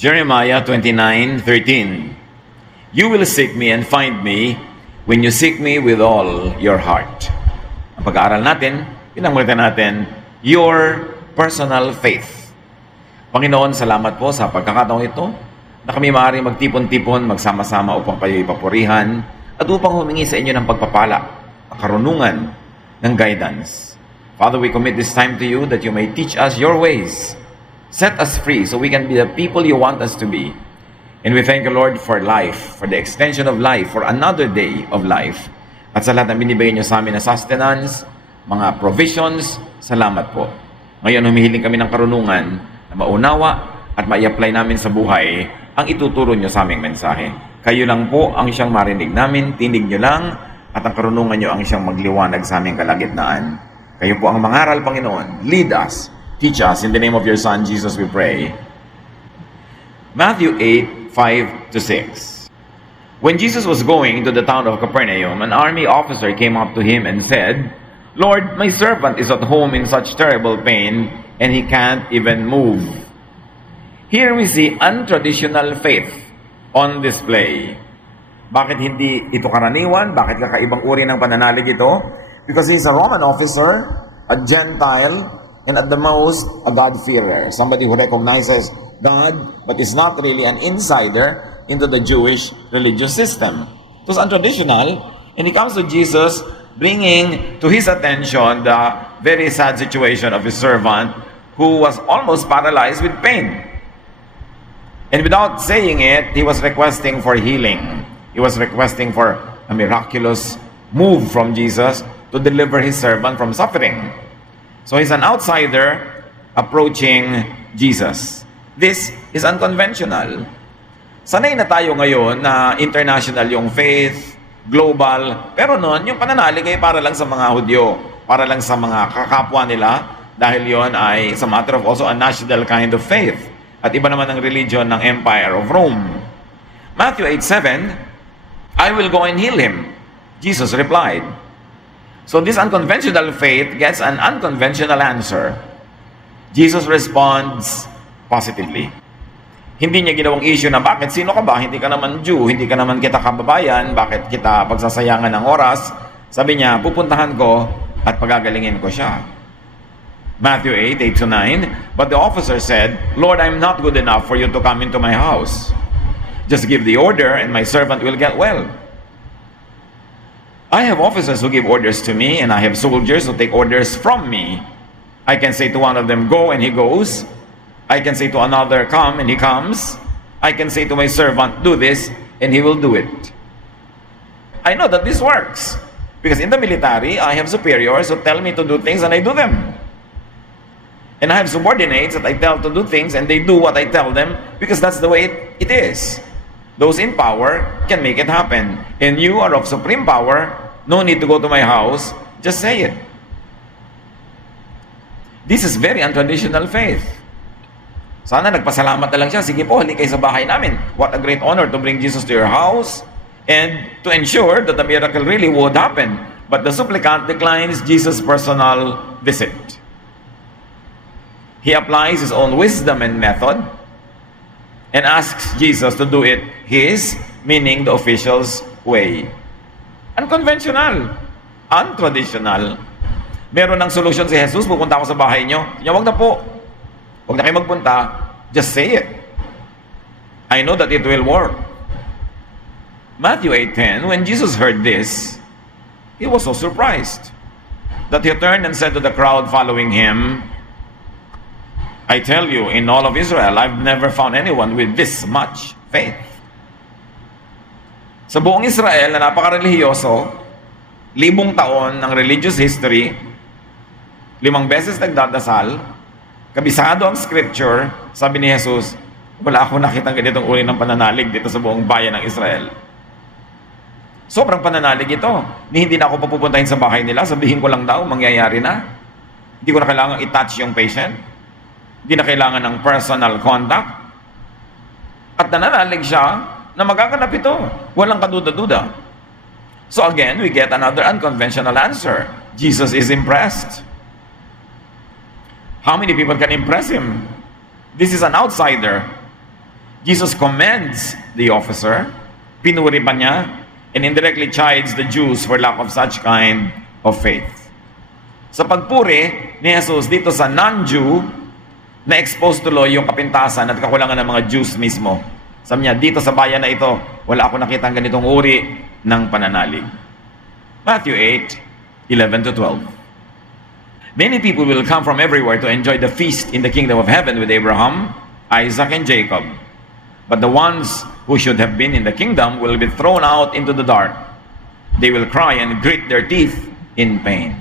Jeremiah 29:13. You will seek me and find me when you seek me with all your heart. Ang pag-aaral natin, pinangulitan natin, your personal faith. Panginoon, salamat po sa pagkakataong ito na kami maaaring magtipon-tipon, magsama-sama upang kayo ipapurihan at upang humingi sa inyo ng pagpapala, karunungan, ng guidance. Father, we commit this time to you that you may teach us your ways. Set us free so we can be the people you want us to be. And we thank you, Lord, for life, for the extension of life, for another day of life. At sa lahat ng binibigay niyo sa amin na sustenance, mga provisions, salamat po. Ngayon, humihiling kami ng karunungan na maunawa at mai-apply namin sa buhay ang ituturo niyo sa aming mensahe. Kayo lang po ang siyang marinig namin, tinig niyo lang, at ang karunungan niyo ang siyang magliwanag sa aming kalagitnaan. Kayo po ang mangaral, Panginoon. Lead us. Teach us. In the name of your Son, Jesus, we pray. Matthew 8:5-6. When Jesus was going into the town of Capernaum, an army officer came up to him and said, Lord, my servant is at home in such terrible pain, and he can't even move. Here we see untraditional faith on display. Bakit hindi ito karaniwan? Bakit kakaibang uri ng pananalig ito? Because he's a Roman officer, a Gentile, and at the most, a God-fearer. Somebody who recognizes God, but is not really an insider into the Jewish religious system. It was untraditional, and he comes to Jesus, bringing to his attention the very sad situation of his servant who was almost paralyzed with pain. And without saying it, he was requesting for healing. He was requesting for a miraculous move from Jesus to deliver his servant from suffering. So he's an outsider approaching Jesus. This is unconventional. Sanay na tayo ngayon na international yung faith, global, pero noon yung pananalig ay para lang sa mga Hudyo, para lang sa mga kakapwa nila, dahil yon ay sa matter of also a national kind of faith. At iba naman ang religion ng Empire of Rome. Matthew 8:7, I will go and heal him. Jesus replied. So this unconventional faith gets an unconventional answer. Jesus responds positively. Hindi niya ginawang issue na bakit, sino ka ba? Hindi ka naman Jew, hindi ka naman kita kababayan, bakit kita pagsasayangan ng oras? Sabi niya, pupuntahan ko at pagagalingin ko siya. Matthew 8:8-9, but the officer said, Lord, I'm not good enough for you to come into my house. Just give the order and my servant will get well. I have officers who give orders to me, and I have soldiers who take orders from me. I can say to one of them, go, and he goes. I can say to another, come, and he comes. I can say to my servant, do this, and he will do it. I know that this works. Because in the military, I have superiors who tell me to do things, and I do them. And I have subordinates that I tell to do things, and they do what I tell them, because that's the way it is. Those in power can make it happen. And you are of supreme power, no need to go to my house, just say it. This is very untraditional faith. Sana nagpasalamat na lang siya, sige po, halika kayo sa bahay namin. What a great honor to bring Jesus to your house and to ensure that the miracle really would happen. But the supplicant declines Jesus' personal visit. He applies his own wisdom and method and asks Jesus to do it his, meaning the official's way. Unconventional. Untraditional. Meron ng solusyon si Jesus, pupunta ako sa bahay nyo. Wag na po. Wag na kayo magpunta. Just say it. I know that it will work. Matthew 8:10, when Jesus heard this, he was so surprised that he turned and said to the crowd following him, I tell you, in all of Israel, I've never found anyone with this much faith. Sa buong Israel na napaka-religyoso, 1,000 taon ng religious history, 5 beses nagdadasal, kabisado ang scripture, sabi ni Jesus, wala akong nakitang ganitong uri ng pananalig dito sa buong bayan ng Israel. Sobrang pananalig ito. Hindi na ako papupuntahin sa bahay nila, sabihin ko lang daw, mangyayari na. Hindi ko na kailangan i-touch yung patient. Hindi na kailangan ng personal contact. At nananalig siya na magaganap ito. Walang kaduda-duda. So again, we get another unconventional answer. Jesus is impressed. How many people can impress him? This is an outsider. Jesus commends the officer, pinuri pa niya, and indirectly chides the Jews for lack of such kind of faith. Sa pagpuri ni Jesus dito sa non-Jew, na-expose tuloy yung kapintasan at kakulangan ng mga Jews mismo. Sabi niya, dito sa bayan na ito, wala ako nakitang ganitong uri ng pananalig. Matthew 8:11-12. Many people will come from everywhere to enjoy the feast in the kingdom of heaven with Abraham, Isaac, and Jacob. But the ones who should have been in the kingdom will be thrown out into the dark. They will cry and grit their teeth in pain.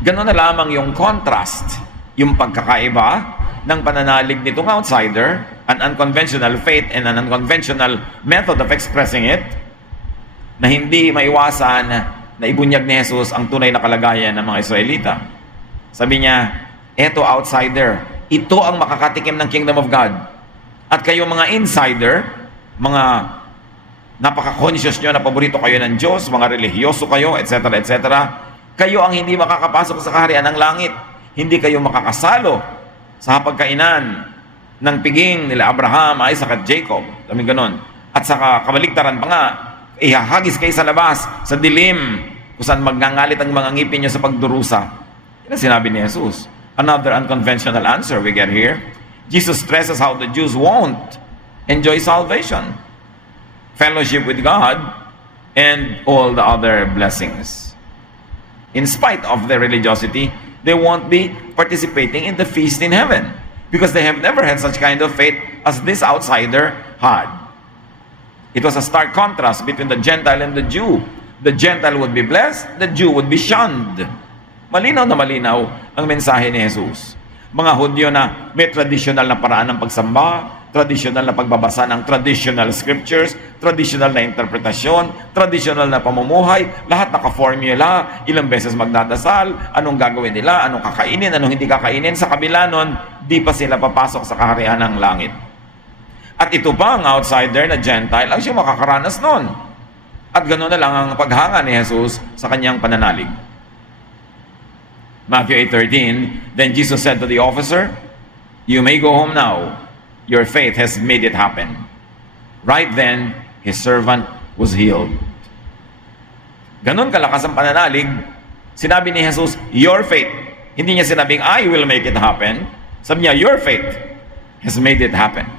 Ganon na lamang yung contrast, yung pagkakaiba ng pananalig nitong outsider, an unconventional faith and an unconventional method of expressing it, na hindi maiwasan na ibunyag ni Jesus ang tunay na kalagayan ng mga Israelita. Sabi niya, eto outsider, ito ang makakatikim ng kingdom of God. At kayo mga insider, mga napaka-conscious nyo na paborito kayo ng Diyos, mga religyoso kayo, etc., etc., kayo ang hindi makakapasok sa kaharian ng langit. Hindi kayo makakasalo sa hapagkainan ng piging nila Abraham, Isaac at Jacob. Sabi ganon. At sa kabaligtaran pa nga, ihahagis kayo sa labas, sa dilim, kung saan magngangalit ang mga ngipin nyo sa pagdurusa. Yan ang sinabi ni Jesus. Another unconventional answer we get here. Jesus stresses how the Jews won't enjoy salvation, fellowship with God, and all the other blessings. In spite of their religiosity, they won't be participating in the feast in heaven because they have never had such kind of faith as this outsider had. It was a stark contrast between the Gentile and the Jew. The Gentile would be blessed, the Jew would be shunned. Malinaw na malinaw ang mensahe ni Jesus. Mga Hudyo na may traditional na paraan ng pagsamba, traditional na pagbabasa ng traditional scriptures, traditional na interpretasyon, traditional na pamumuhay, lahat naka-formula, ilang beses magdadasal, anong gagawin nila, anong kakainin, anong hindi kakainin. Sa kabila nun, di pa sila papasok sa kaharian ng langit. At ito pa ang outsider na Gentile ang siya makakaranas nun. At gano'n na lang ang paghanga ni Jesus sa kanyang pananalig. Matthew 8:13, Then Jesus said to the officer, You may go home now. Your faith has made it happen. Right then, his servant was healed. Ganon kalakas ang pananalig, sinabi ni Jesus, your faith. Hindi niya sinabing, I will make it happen. Sabi niya, your faith has made it happen.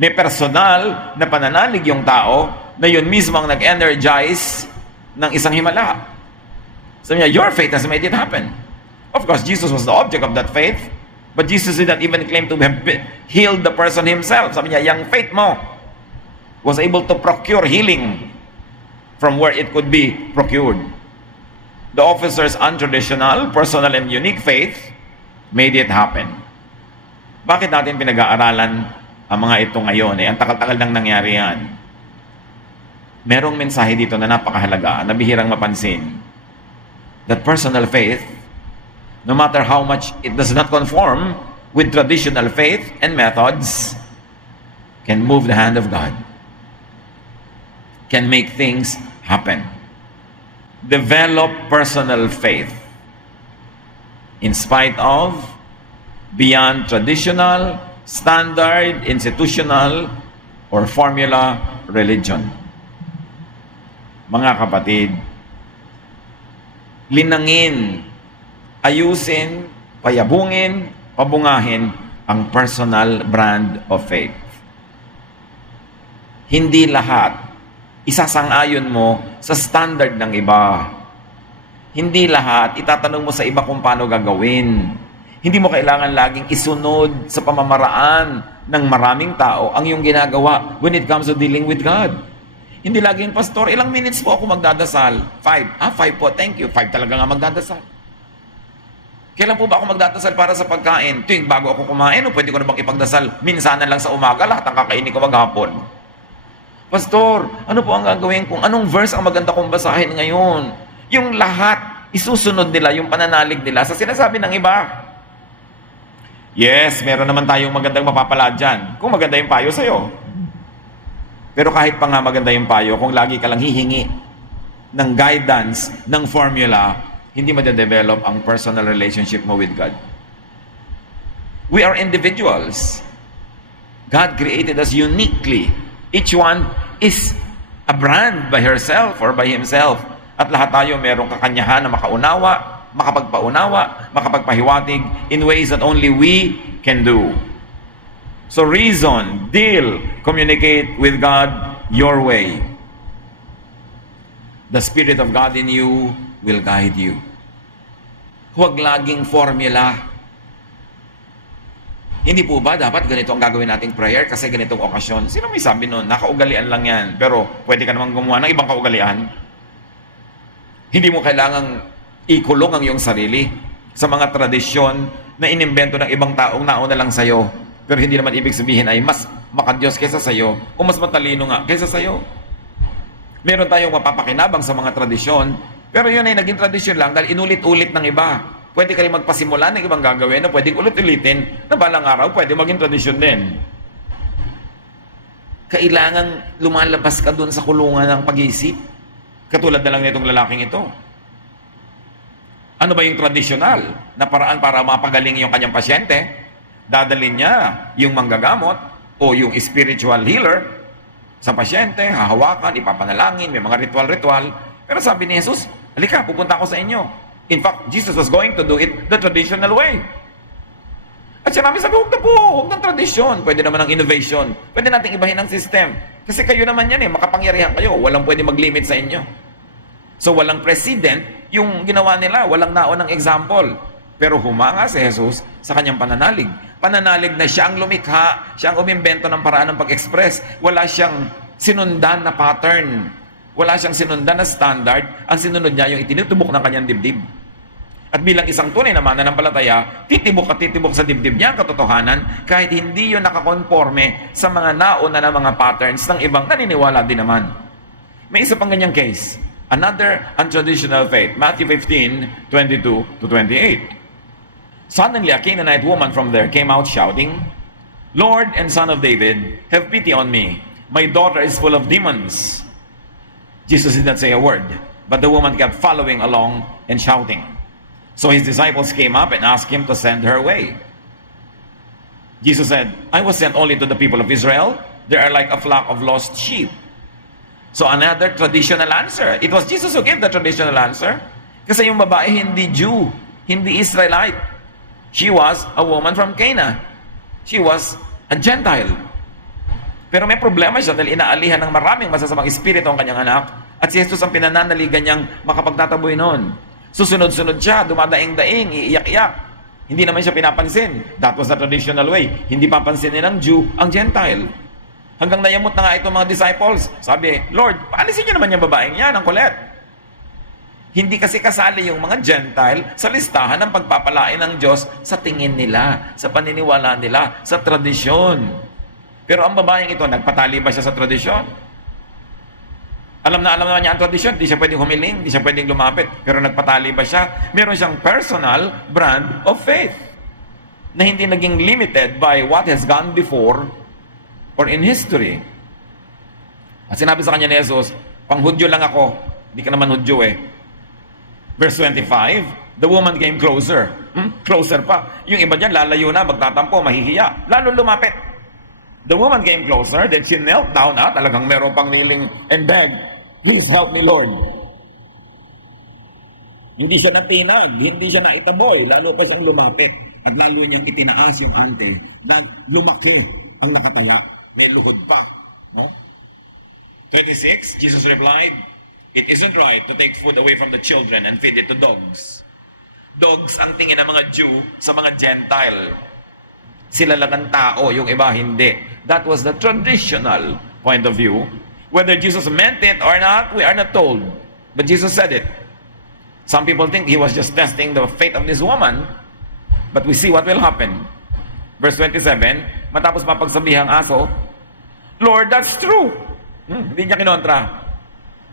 May personal na pananalig yung tao na yun mismo ang nag-energize ng isang himala. Sabi niya, your faith has made it happen. Of course, Jesus was the object of that faith. But Jesus did not even claim to have healed the person himself. Sabi niya, yung faith mo was able to procure healing from where it could be procured. The officer's untraditional, personal, and unique faith made it happen. Bakit natin pinag-aaralan ang mga ito ngayon? Ang tagal-tagal nang nangyari yan. Merong mensahe dito na napakahalaga, na bihirang mapansin. That personal faith, no matter how much it does not conform with traditional faith and methods, can move the hand of God, can make things happen. Develop personal faith in spite of, beyond traditional, standard, institutional, or formula religion. Mga kapatid, linangin, ayusin, payabungin, pabungahin ang personal brand of faith. Hindi lahat isasang-ayon mo sa standard ng iba. Hindi lahat itatanong mo sa iba kung paano gagawin. Hindi mo kailangan laging isunod sa pamamaraan ng maraming tao ang iyong ginagawa when it comes to dealing with God. Hindi laging, Pastor, ilang minutes po ako magdadasal? 5. 5 po, thank you. 5 talaga nga magdadasal. Kailan po ba ako magdadasal para sa pagkain? Tuwing bago ako kumain, o pwede ko na bang ipagdasal minsanan lang sa umaga, lahat ang kakainin ko maghapon? Pastor, ano po ang gagawin kung anong verse ang maganda kong basahin ngayon? Yung lahat, isusunod nila, yung pananalig nila sa sinasabi ng iba. Yes, meron naman tayong magandang mapapala dyan, kung maganda yung payo sa'yo. Pero kahit pa nga maganda yung payo, kung lagi ka lang hihingi ng guidance, ng formula, hindi ma-develop ang personal relationship mo with God. We are individuals. God created us uniquely. Each one is a brand by herself or by himself. At lahat tayo merong kakanyahan na makaunawa, makapagpaunawa, makapagpahiwatig in ways that only we can do. So reason, deal, communicate with God your way. The Spirit of God in you will guide you. Huwag laging formula. Hindi po ba dapat ganito ang gagawin nating prayer kasi ganitong okasyon? Sino may sabi nun? Nakaugalian lang yan. Pero pwede ka namang gumawa ng ibang kaugalian. Hindi mo kailangang ikulong ang iyong sarili sa mga tradisyon na inimbento ng ibang taong nauna lang sa'yo. Pero hindi naman ibig sabihin ay mas makadiyos kaysa sa'yo o mas matalino nga kaysa sa'yo. Meron tayong mapapakinabang sa mga tradisyon, pero yun ay naging tradisyon lang dahil inulit-ulit ng iba. Pwede ka rin magpasimula ng ibang gagawin na pwedeng ulit-ulitin na balang araw pwede maging tradisyon din. Kailangan lumalabas ka dun sa kulungan ng pag-iisip. Katulad na lang nitong lalaking ito. Ano ba yung tradisyonal na paraan para mapagaling yung kanyang pasyente? Dadalhin niya yung manggagamot o yung spiritual healer sa pasyente, hahawakan, ipapanalangin, may mga ritual-ritual. Pero sabi ni Jesus, halika, pupunta ako sa inyo. In fact, Jesus was going to do it the traditional way. At siya namin sabi, huwag ng tradisyon. Pwede naman ng innovation. Pwede nating ibahin ang system. Kasi kayo naman yan makapangyarihan kayo. Walang pwede mag-limit sa inyo. So walang president yung ginawa nila. Walang naon ng example. Pero humanga si Jesus sa kanyang pananalig. Pananalig na siya ang lumikha, siya ang umimbento ng paraan ng pag-express. Wala siyang sinundan na pattern. Wala siyang sinundan na standard. Ang sinunod niya yung itinutubok ng kanyang dibdib. At bilang isang tunay na mananampalataya, titibok at titibok sa dibdib niya ang katotohanan kahit hindi yun nakakonforme sa mga nauna na mga patterns ng ibang naniniwala din naman. May isa pang ganyang case. Another untraditional faith. Matthew 15:22-28. Suddenly a Canaanite woman from there came out shouting, "Lord and Son of David, have pity on me. My daughter is full of demons." Jesus did not say a word, but the woman kept following along and shouting. So his disciples came up and asked him to send her away. Jesus said, "I was sent only to the people of Israel. They are like a flock of lost sheep." So another traditional answer. It was Jesus who gave the traditional answer. Kasi yung babae hindi Jew, hindi Israelite. She was a woman from Cana. She was a Gentile. Pero may problema siya dahil inaalihan ng maraming masasamang espiritu ang kanyang anak at si Jesus ang pinananaligan niyang makapagtataboy noon. Susunod-sunod siya, dumadaing-daing, iiyak-iyak. Hindi naman siya pinapansin. That was the traditional way. Hindi papansinin ng Jew ang Gentile. Hanggang nayamot na nga itong mga disciples. Sabi, "Lord, paalisin niyo naman yung babaeng yan, ang kulit." Hindi kasi kasali yung mga Gentile sa listahan ng pagpapalain ng Diyos sa tingin nila, sa paniniwala nila, sa tradisyon. Pero ang babaeng ito, nagpatali ba siya sa tradisyon? Alam naman niya ang tradisyon, di siya pwedeng humiling, di siya pwedeng lumapit. Pero nagpatali ba siya? Meron siyang personal brand of faith na hindi naging limited by what has gone before or in history. At sinabi sa kanya ni Jesus, "Panghudyo lang ako, di ka naman Hudyo eh." Verse 25, the woman came closer. Closer pa. Yung iba dyan, lalayo na, magtatampo, mahihiya. Lalo lumapit. The woman came closer, then she knelt down. Talagang meron pang kneeling and begged, "Please help me, Lord." Hindi siya natinag, hindi siya naitaboy, lalo pa siyang lumapit. At lalo niyang itinaas yung ante na lumaki ang nakataya. May luhod pa. No? 26, Jesus replied, "It isn't right to take food away from the children and feed it to dogs." Dogs ang tingin ng mga Jew sa mga Gentile. Sila lang ang tao, yung iba hindi. That was the traditional point of view. Whether Jesus meant it or not, we are not told. But Jesus said it. Some people think he was just testing the faith of this woman. But we see what will happen. Verse 27, matapos mapagsabihang aso, "Lord, that's true." Hindi niya kinontra.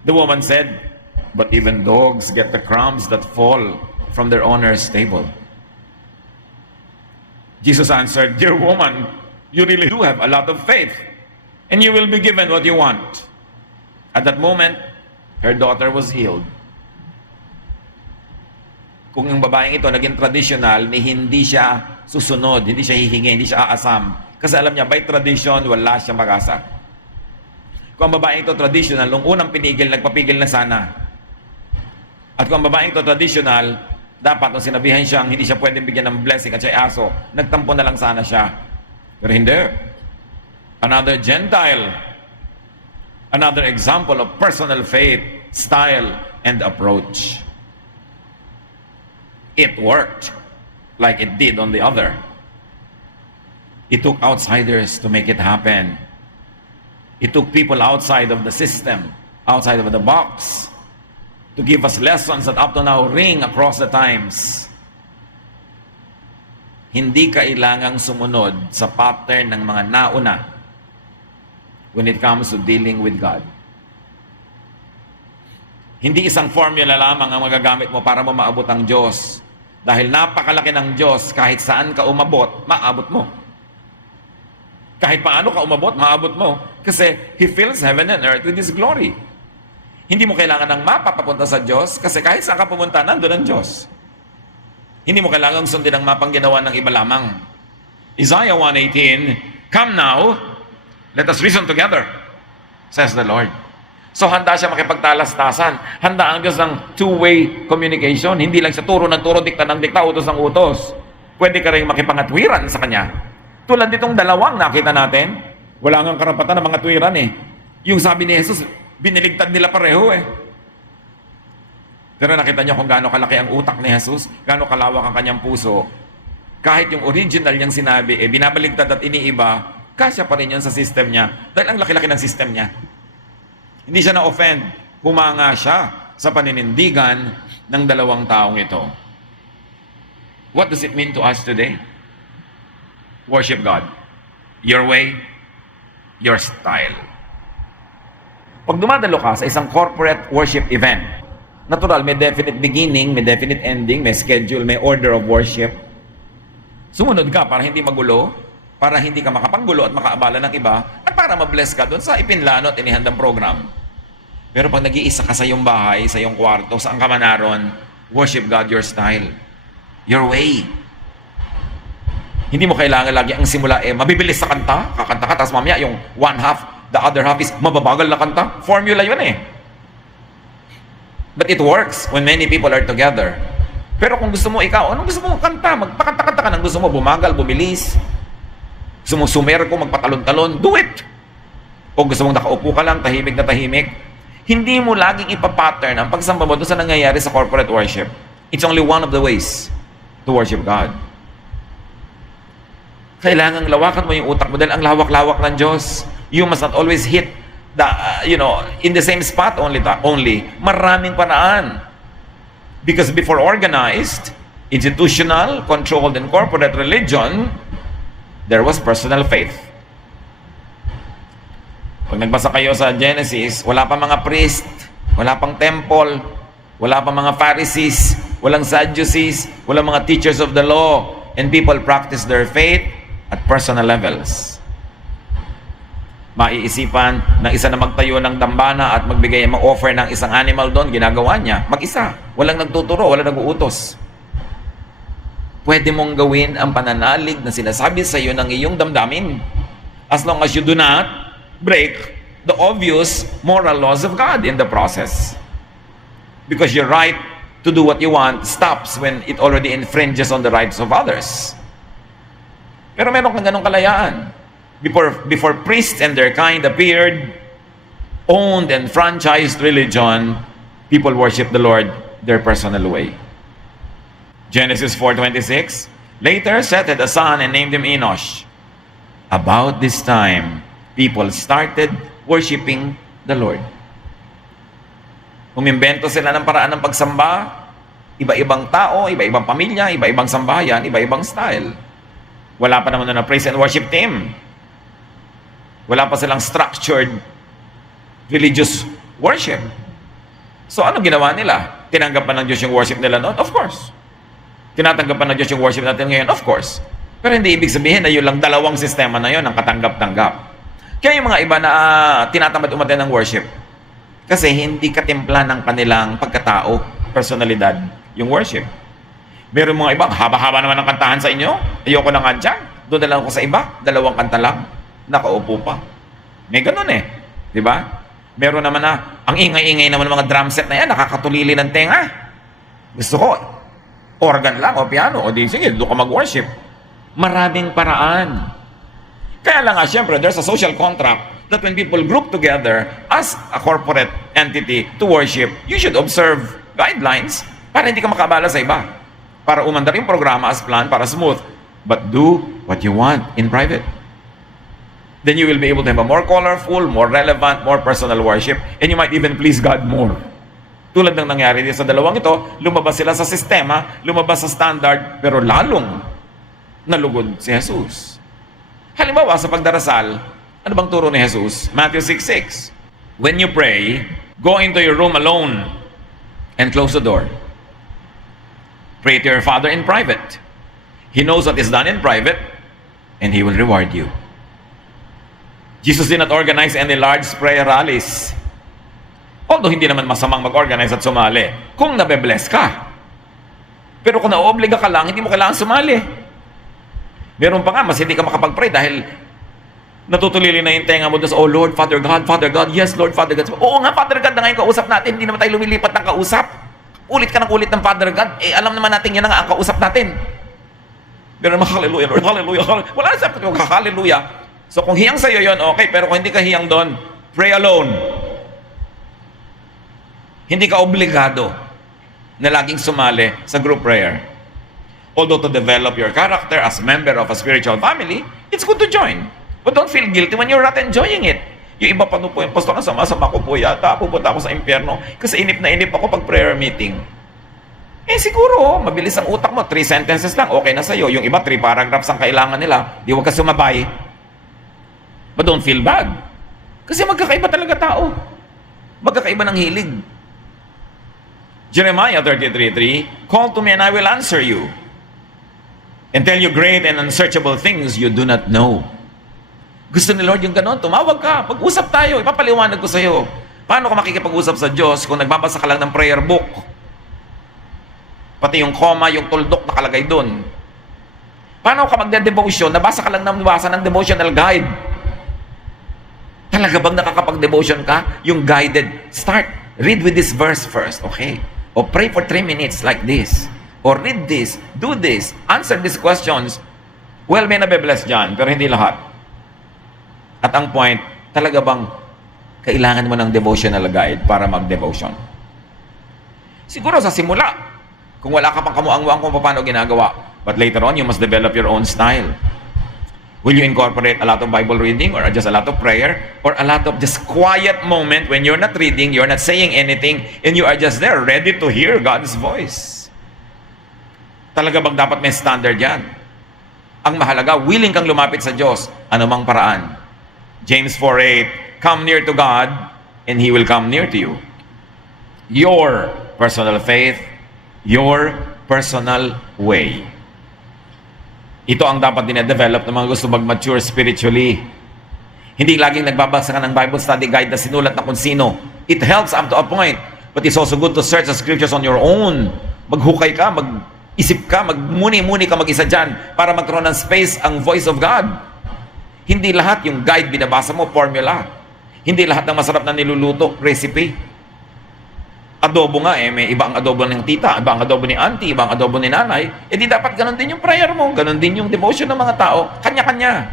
The woman said, "But even dogs get the crumbs that fall from their owner's table." Jesus answered, "Dear woman, you really do have a lot of faith, and you will be given what you want." At that moment, her daughter was healed. Kung yung babaeng ito naging traditional, ni hindi siya susunod, hindi siya hihingi, hindi siya aasam. Kasi alam niya, by tradition, wala siyang mag-asa. Kung ang babaeng ito traditional, nung unang pinigil, nagpapigil na sana. At kung ang babaeng ito traditional, dapat nung sinabihan siyang hindi siya pwedeng bigyan ng blessing at siya aso, nagtampo na lang sana siya. Pero hindi. Another Gentile. Another example of personal faith, style, and approach. It worked like it did on the other. It took outsiders to make it happen. It took people outside of the system, outside of the box, to give us lessons that up to now ring across the times. Hindi kailangang sumunod sa pattern ng mga nauna when it comes to dealing with God. Hindi isang formula lamang ang magagamit mo para mo maabot ang Diyos. Dahil napakalaki ng Diyos, kahit saan ka umabot, maabot mo. Kahit paano ka umabot, maabot mo. Kasi He fills heaven and earth with His glory. Hindi mo kailangan ng mapa papunta sa Diyos, kasi kahit saan ka pumunta, nandun ang Diyos. Hindi mo kailangan sundin ang mapang ginawa ng iba lamang. Isaiah 1:18, "Come now, let us reason together, says the Lord." So handa siya makipagtalastasan. Handa ang Diyos ng two-way communication. Hindi lang siya turo ng turo, dikta ng dikta, utos ng utos. Pwede ka rin makipangatwiran sa Kanya. Tulad ditong dalawang nakita natin, wala ngang karapatan ng mga twiran eh. Yung sabi ni Jesus, biniligtad nila pareho eh. Pero nakita niyo kung gaano kalaki ang utak ni Jesus, gaano kalawak ang kanyang puso. Kahit yung original niyang sinabi, binabaligtad at iniiba, kasya pa rin yun sa system niya. Dahil ang laki-laki ng system niya. Hindi siya na-offend. Humanga siya sa paninindigan ng dalawang taong ito. What does it mean to us today? Worship God. Your way, your style. Pag dumadalo ka sa isang corporate worship event, natural, may definite beginning, may definite ending, may schedule, may order of worship. Sumunod ka para hindi magulo, para hindi ka makapanggulo at makaabala ng iba, at para mabless ka doon sa ipinlano at inihandang program. Pero pag nag-iisa ka sa iyong bahay, sa iyong kwarto, saan ka man naroon, worship God your style, your way. Hindi mo kailangan lagi ang simula, mabibilis sa kanta, kakanta ka, tapos mamaya yung one half, the other half is mababagal na kanta. Formula yun eh. But it works when many people are together. Pero kung gusto mo ikaw, anong gusto mo kanta? Magpakanta-kanta ka ng gusto mo, bumagal, bumilis. Gusto mong sumer ko, magpatalon-talon, do it. O gusto mong nakaupo ka lang, tahimik na tahimik. Hindi mo laging ipapattern ang pagsamba mo doon sa nangyayari sa corporate worship. It's only one of the ways to worship God. Kailangang lawakan mo yung utak mo dahil ang lawak-lawak ng Diyos. You must not always hit the, in the same spot only. Maraming paraan. Because before organized, institutional, controlled, and corporate religion, there was personal faith. Pag nagbasa kayo sa Genesis, wala pa mga priest, wala pang temple, wala pa mga Pharisees, walang Sadducees, walang mga teachers of the law, and people practice their faith at personal levels. Maiisipan ng isa na magtayo ng dambana at magbigay, mag-offer ng isang animal doon, ginagawa niya, mag-isa. Walang nagtuturo, walang nag-uutos. Pwede mong gawin ang pananalig na sinasabi sa iyo ng iyong damdamin as long as you do not break the obvious moral laws of God in the process. Because your right to do what you want stops when it already infringes on the rights of others. Pero meron kang ganong kalayaan. Before priests and their kind appeared, owned and franchised religion, people worship the Lord their personal way. Genesis 4:26, later Seth had a son and named him Enosh. About this time, people started worshiping the Lord. Umimbento sila ng paraan ng pagsamba, iba-ibang tao, iba-ibang pamilya, iba-ibang sambahayan, iba-ibang style. Wala pa naman na praise and worship team. Wala pa silang structured religious worship. So ano ginawa nila? Tinanggap pa ng Diyos yung worship nila noon? Of course. Tinatanggap pa ng Diyos yung worship natin ngayon? Of course. Pero hindi ibig sabihin na yun lang dalawang sistema na yun ang katanggap-tanggap. Kaya yung mga iba na tinatamad umaten ng worship, kasi hindi katimpla ng kanilang pagkatao, personalidad, yung worship. Meron mga iba, haba-haba naman ang kantahan sa inyo. Ayoko na nga dyan. Doon na lang ako sa iba. 2 kanta lang. Nakaupo pa. May ganun eh. Di ba? Meron naman na, ang ingay-ingay naman ng mga drum set na yan, nakakatulili ng tenga. Gusto ko, organ lang o piano. O di, sige, doon ka mag-worship. Maraming paraan. Kaya lang nga, syempre, there's a social contract that when people group together as a corporate entity to worship, you should observe guidelines para hindi ka makabala sa iba. Para umandar yung programa as planned, para smooth. But do what you want in private. Then you will be able to have a more colorful, more relevant, more personal worship, and you might even please God more. Tulad ng nangyari sa dalawang ito, lumabas sila sa sistema, lumabas sa standard, pero lalong nalugod si Jesus. Halimbawa, sa pagdarasal, ano bang turo ni Jesus? Matthew 6:6. When you pray, go into your room alone and close the door. Pray to your Father in private. He knows what is done in private, and He will reward you. Jesus did not organize any large prayer rallies. Although hindi naman masamang mag-organize at sumali kung nabe-bless ka. Pero kung naoobliga ka lang, hindi mo kailangan sumali. Meron pa nga, mas hindi ka makapag-pray dahil natutulili na yung tenga mo doon sa, oh Lord, Father God, yes Lord, Father God. Oo nga, Father God na ngayon kausap natin, hindi naman tayo lumilipat ng kausap. Ulit ka ng ulit ng Father God, alam naman natin yan na nga ang kausap natin. Pero naman, hallelujah Lord, hallelujah, hallelujah. Wala na sa hallelujah. So kung hiyang sa'yo yun, okay. Pero kung hindi ka hiyang doon, pray alone. Hindi ka obligado na laging sumali sa group prayer. Although to develop your character as member of a spiritual family, it's good to join. But don't feel guilty when you're not enjoying it. Yung iba pa po yung pastor, sama-sama ko po yata, pupunta ako sa impyerno kasi inip na inip ako pag prayer meeting. Eh siguro, mabilis ang utak mo, 3 sentences lang, okay na sa'yo. Yung iba, 3 paragraphs ang kailangan nila, di huwag ka sumabay. But don't feel bad. Kasi magkakaiba talaga tao. Magkakaiba ng hilig. Jeremiah 33:3, call to me and I will answer you and tell you great and unsearchable things you do not know. Gusto ni Lord yung ganon, tumawag ka, pag-usap tayo, ipapaliwanag ko sa'yo. Paano ka makikipag-usap sa Diyos kung nagbabasa ka lang ng prayer book? Pati yung comma, yung tuldok nakalagay doon. Paano ka magde-devotion, nabasa ka lang ng devotional guide? Talaga bang nakakapag-devotion ka? Yung guided, start. Read with this verse first, okay? O pray for 3 minutes like this. Or read this, do this, answer these questions. Well, may nabe-bless dyan, pero hindi lahat. At ang point, talaga bang kailangan mo ng devotional guide para mag-devotion? Siguro sa simula, kung wala ka pang kamuang-muang kung paano ginagawa. But later on, you must develop your own style. Will you incorporate a lot of Bible reading or just a lot of prayer or a lot of just quiet moment when you're not reading, you're not saying anything, and you are just there ready to hear God's voice? Talaga bang dapat may standard yan? Ang mahalaga, willing kang lumapit sa Diyos, anumang paraan. James 4:8, come near to God and He will come near to you. Your personal faith, your personal way. Ito ang dapat din-develop ng mga gusto mag-mature spiritually. Hindi laging nagbabasa ka ng Bible study guide na sinulat na kung sino. It helps up to a point. But it's also good to search the scriptures on your own. Maghukay ka, mag-isip ka, magmuni-muni ka mag-isa dyan para magkaroon ng space ang voice of God. Hindi lahat yung guide binabasa mo, formula. Hindi lahat ng masarap na niluluto, recipe. Adobo nga may ibang adobo ng tita, ibang adobo ni auntie, ibang adobo ni nanay, di dapat ganun din yung prayer mo, ganun din yung devotion ng mga tao, kanya-kanya.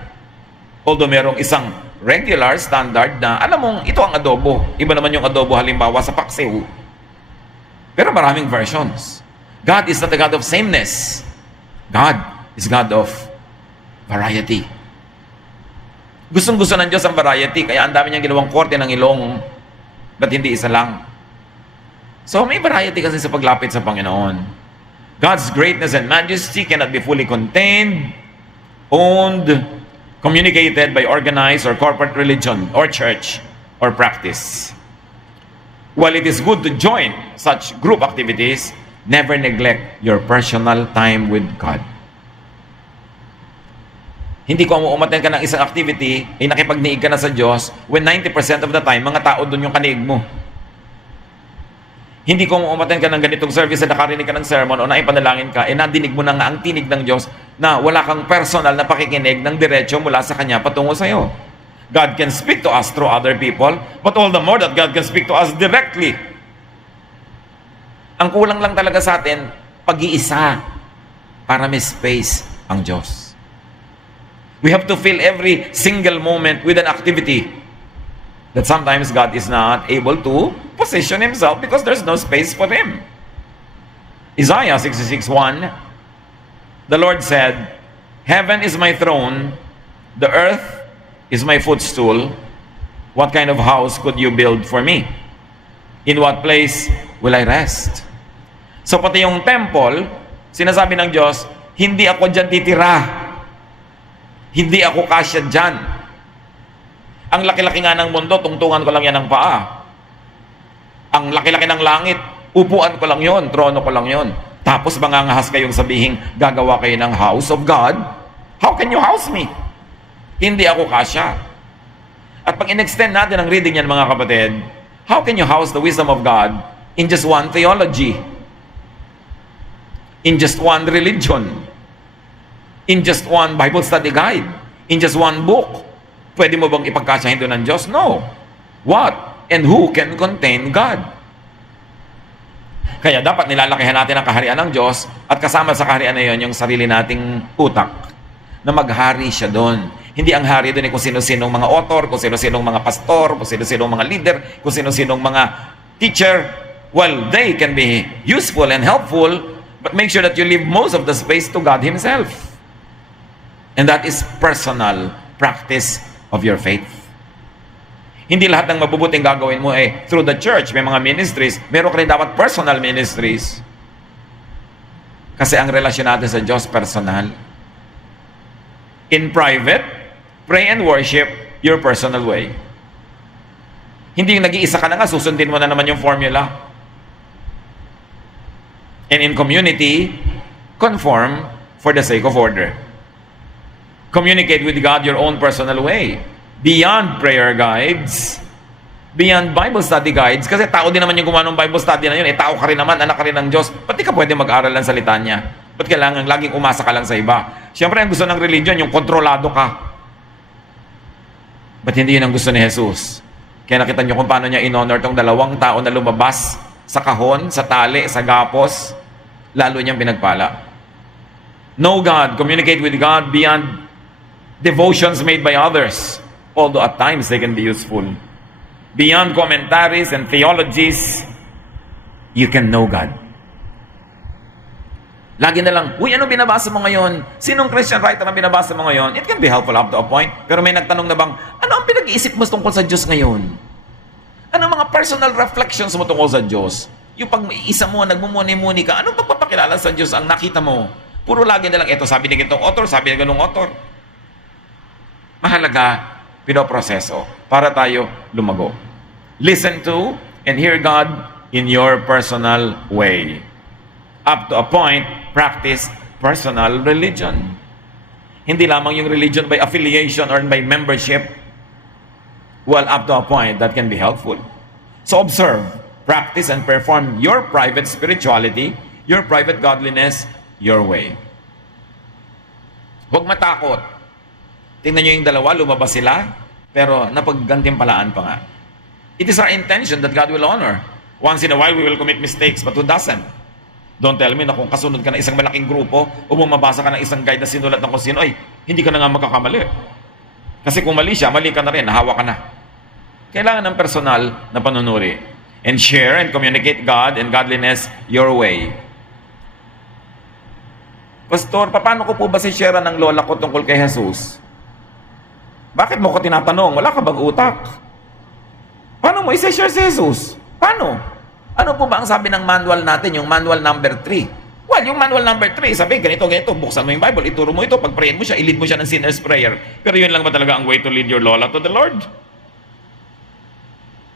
Although merong isang regular, standard na, alam mong, ito ang adobo. Iba naman yung adobo halimbawa sa paksiw. Pero maraming versions. God is not a God of sameness. God is God of variety. Gustong-gusto ng Diyos ang variety, kaya ang dami niyang ginawang korte ng ilong, ba't hindi isa lang? So may variety kasi sa paglapit sa Panginoon. God's greatness and majesty cannot be fully contained, owned, communicated by organized or corporate religion or church or practice. While it is good to join such group activities, never neglect your personal time with God. Hindi ko umattend ka ng isang activity, nakipagniig ka na sa Diyos, when 90% of the time, mga tao doon yung kaniig mo. Hindi kung umattend ka ng ganitong service na nakarinig ka ng sermon o naipanalangin ka, nadinig mo na nga ang tinig ng Diyos na wala kang personal na pakikinig ng diretso mula sa Kanya patungo sa iyo. God can speak to us through other people, but all the more that God can speak to us directly. Ang kulang lang talaga sa atin, pag-iisa para may space ang Diyos. We have to fill every single moment with an activity that sometimes God is not able to position Himself because there's no space for Him. Isaiah 66:1, the Lord said, "Heaven is my throne, the earth is my footstool. What kind of house could you build for me? In what place will I rest?" So pati yung temple, sinasabi ng Diyos, hindi ako dyan titira. Hindi ako kasya dyan. Ang laki-laki nga ng mundo, tungtungan ko lang yan ng paa. Ang laki-laki ng langit, upuan ko lang yon, trono ko lang yon. Tapos mangangahas kayong sabihin, gagawa kayo ng house of God? How can you house me? Hindi ako kasya. At pag in-extend natin ang reading yan mga kapatid, how can you house the wisdom of God in just one theology? In just one religion? In just one Bible study guide? In just one book? Pwede mo bang ipagkasyahin doon ng Diyos? No. What and who can contain God? Kaya dapat nilalakihan natin ang kaharian ng Diyos at kasama sa kaharian na yon yung sarili nating utak na maghari siya doon. Hindi ang hari doon kung sino-sinong mga author, kung sino-sinong mga pastor, kung sino-sinong mga leader, kung sino-sinong mga teacher. Well, they can be useful and helpful, but make sure that you leave most of the space to God Himself. And that is personal practice of your faith. Hindi lahat ng mabubuting gagawin mo through the church, may mga ministries, meron ka rin dapat personal ministries. Kasi ang relasyon natin sa Diyos, personal. In private, pray and worship your personal way. Hindi yung nag-iisa ka na nga, susundin mo na naman yung formula. And in community, conform for the sake of order. Communicate with God your own personal way. Beyond prayer guides, beyond Bible study guides, kasi tao din naman yung gumawa ng Bible study na yun, tao ka rin naman, anak ka rin ng Diyos, ba't di ka pwede mag-aral ng salita niya? Ba't kailangan laging umasa ka lang sa iba? Siyempre, ang gusto ng religion, yung kontrolado ka. Ba't hindi yun ang gusto ni Jesus? Kaya nakita niyo kung paano niya in-honor tong dalawang tao na lumabas sa kahon, sa tali, sa gapos, lalo niyang pinagpala. Know God, communicate with God beyond devotions made by others. Although at times they can be useful. Beyond commentaries and theologies, you can know God. Lagi na lang, uy, ano binabasa mo ngayon? Sinong Christian writer ang binabasa mo ngayon? It can be helpful up to a point. Pero may nagtanong na bang, ano ang pinag-iisip mo tungkol sa Diyos ngayon? Ano mga personal reflections mo tungkol sa Diyos? Yung pag-iisa mo, nagmumuni-muni ka, anong pagpapakilala sa Diyos ang nakita mo? Puro lagi na lang, ito sabi ni gitong author, sabi ni ganung author. Mahalaga, pinoproseso para tayo lumago. Listen to and hear God in your personal way. Up to a point, practice personal religion. Hindi lamang yung religion by affiliation or by membership. Well, up to a point, that can be helpful. So observe, practice, and perform your private spirituality, your private godliness, your way. Huwag matakot. Tingnan nyo yung dalawa, lumabas sila, pero napaggantimpalaan pa nga. It is our intention that God will honor. Once in a while, we will commit mistakes, but who doesn't? Don't tell me na kung kasunod ka ng isang malaking grupo o bumabasa ka ng isang guide na sinulat ng kung sino, ay, hindi ka na nga magkakamali. Kasi kung mali siya, mali ka na rin, nahawa ka na. Kailangan ng personal na panunuri. And share and communicate God and godliness your way. Pastor, paano ko po ba si-share ng lola ko tungkol kay Jesus? Bakit mo ko tinatanong? Wala ka bang utak? Paano mo i-share si Jesus? Paano? Ano po ba ang sabi ng manual natin, yung manual number 3? Well, yung manual number 3, sabi, ganito, buksan mo yung Bible, ituro mo ito, pag-prayin mo siya, i-lead mo siya ng sinner's prayer. Pero yun lang ba talaga ang way to lead your lola to the Lord?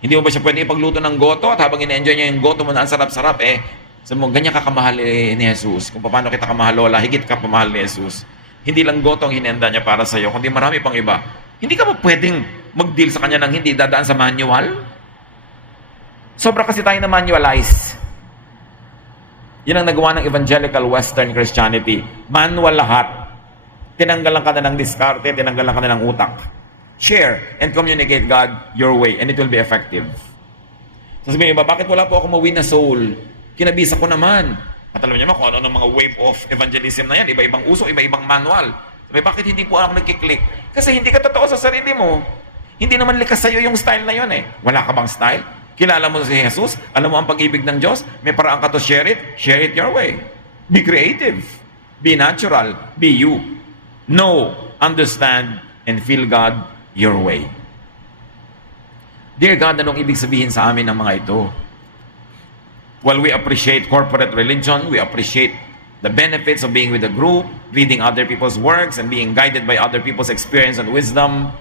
Hindi mo ba siya pwede ipagluto ng goto at habang ina-enjoy niya yung goto mo na ang sarap-sarap, sabi mo, ganyan ka kamahal ni Jesus. Kung paano kita kamahal, lola, higit ka pamahal ni Jesus. Hindi lang goto ang hinenda niya para sa iyo, kundi marami pang iba. Hindi ka ba pwedeng mag-deal sa kanya ng hindi dadaan sa manual? Sobra kasi tayo na manualize. Yan ang nagawa ng evangelical Western Christianity. Manual lahat. Tinanggalan ka na ng diskarte, tinanggalan ka na ng utak. Share and communicate God your way and it will be effective. Sasabihin niyo ba, bakit wala po ako mawin na soul? Kinabisa ko naman. At alam niyo naman kung ano mga wave of evangelism na yan. Iba-ibang uso, iba-ibang manual. Sabi, bakit hindi po ako nagkiklik? Kasi hindi ka totoo sa sarili mo. Hindi naman likas sa'yo yung style na yun eh. Wala ka bang style? Kilala mo si Jesus? Alam mo ang pag-ibig ng Diyos? May paraan ka to share it your way. Be creative. Be natural. Be you. Know, understand, and feel God your way. Dear God, anong ibig sabihin sa amin ng mga ito? Well, we appreciate corporate religion. We appreciate the benefits of being with a group, reading other people's works, and being guided by other people's experience and wisdom.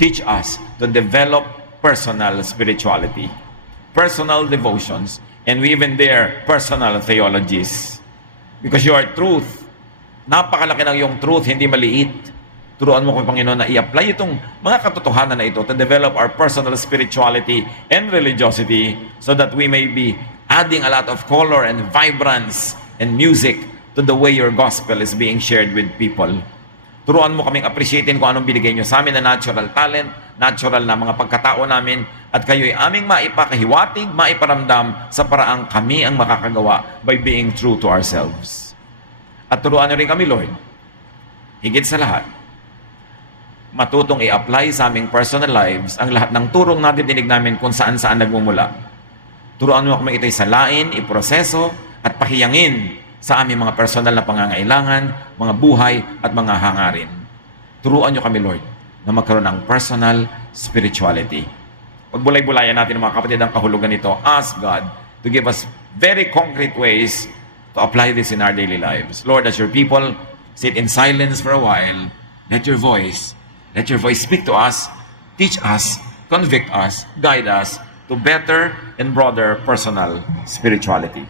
Teach us to develop personal spirituality, personal devotions, and we even dare personal theologies. Because your truth, napakalaki ng yung truth, hindi maliit. Turuan mo ko, Panginoon, na i-apply itong mga katotohanan na ito to develop our personal spirituality and religiosity so that we may be adding a lot of color and vibrance and music to the way your gospel is being shared with people. Turuan mo kaming appreciatein kung anong binigay nyo sa amin na natural talent, natural na mga pagkatao namin, at kayo'y aming maipakahiwatig, maiparamdam sa paraang kami ang makakagawa by being true to ourselves. At turuan nyo rin kami, Lord, higit sa lahat, matutong i-apply sa aming personal lives ang lahat ng turong nadidinig namin kung saan-saan nagmumula. Turuan mo kami ito'y salain, iproseso, at pahiyangin sa aming mga personal na pangangailangan, mga buhay, at mga hangarin. Turuan nyo kami, Lord, na magkaroon ng personal spirituality. Pagbulay-bulayan natin mga kapatid ang kahulugan nito. Ask God to give us very concrete ways to apply this in our daily lives. Lord, as your people sit in silence for a while, let your voice speak to us, teach us, convict us, guide us to better and broader personal spirituality.